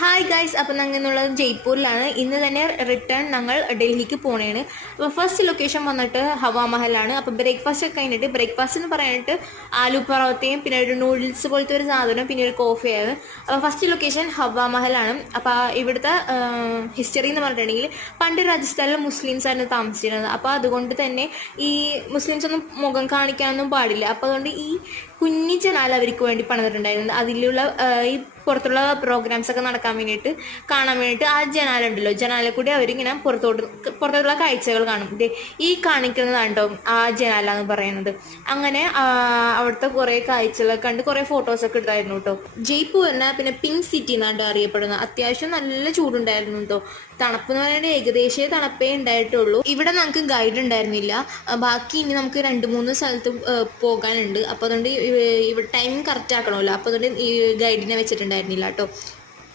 Hi guys, അപ്പം ഞങ്ങൾ എന്നുള്ളത് ജയ്പൂരിലാണ്. ഇന്ന് തന്നെ റിട്ടേൺ ഞങ്ങൾ ഡൽഹിക്ക് പോണേണ്. അപ്പോൾ ഫസ്റ്റ് ലൊക്കേഷൻ വന്നിട്ട് ഹവാ മഹലാണ്. അപ്പോൾ ബ്രേക്ക്ഫാസ്റ്റ് ഒക്കെ കഴിഞ്ഞിട്ട്, ബ്രേക്ക്ഫാസ്റ്റ് എന്ന് പറയാനായിട്ട് ആലു പൊറോട്ടയും പിന്നെ ഒരു നൂഡിൽസ് പോലത്തെ ഒരു സാധനം പിന്നെ ഒരു കോഫിയായിരുന്നു. അപ്പോൾ ഫസ്റ്റ് ലൊക്കേഷൻ ഹവാ മഹലാണ്. അപ്പോൾ ഇവിടുത്തെ ഹിസ്റ്ററി എന്ന് പറഞ്ഞിട്ടുണ്ടെങ്കിൽ പണ്ട് രാജസ്ഥാനിൽ മുസ്ലിംസ് ആയിരുന്നു താമസിച്ചിരുന്നത്. അപ്പോൾ അതുകൊണ്ട് തന്നെ ഈ മുസ്ലിംസ് ഒന്നും മുഖം കാണിക്കാനൊന്നും പാടില്ല. അപ്പോൾ അതുകൊണ്ട് ഈ കുഞ്ഞി ജനാൽ അവർക്ക് വേണ്ടി പണിതിട്ടുണ്ടായിരുന്നത്. അതിലുള്ള ഈ പുറത്തുള്ള പ്രോഗ്രാംസ് ഒക്കെ നടക്കാൻ വേണ്ടിയിട്ട് കാണാൻ വേണ്ടിയിട്ട് ആ ജനാലുണ്ടല്ലോ, ജനാലിൽ കൂടി അവരിങ്ങനെ പുറത്തോട്ടുള്ള കാഴ്ചകൾ കാണും. ഈ കാണിക്കുന്നതാണ് കേട്ടോ ആ ജനാല എന്ന് പറയുന്നത്. അങ്ങനെ അവിടുത്തെ കുറേ കാഴ്ചകളൊക്കെ കണ്ട് കുറേ ഫോട്ടോസൊക്കെ എടുത്തായിരുന്നു കേട്ടോ. ജയ്പൂരിനെ പിന്നെ പിങ്ക് സിറ്റി എന്നാണ് അറിയപ്പെടുന്നത്. അത്യാവശ്യം നല്ല ചൂടുണ്ടായിരുന്നു കേട്ടോ. തണുപ്പ് എന്ന് പറയുന്നത് ഏകദേശം തണുപ്പേ ഉണ്ടായിട്ടുള്ളൂ. ഇവിടെ നമുക്ക് ഗൈഡ് ഉണ്ടായിരുന്നില്ല. ബാക്കി ഇനി നമുക്ക് 2-3 സ്ഥലത്ത് പോകാനുണ്ട്. അപ്പോൾ അതുകൊണ്ട് ഇവിടെ ടൈം കറക്റ്റ് ആക്കണമല്ലോ. അപ്പോൾ അതുകൊണ്ട് ഈ ഗൈഡിനെ വെച്ചിട്ടുണ്ടായിരുന്നില്ല കേട്ടോ.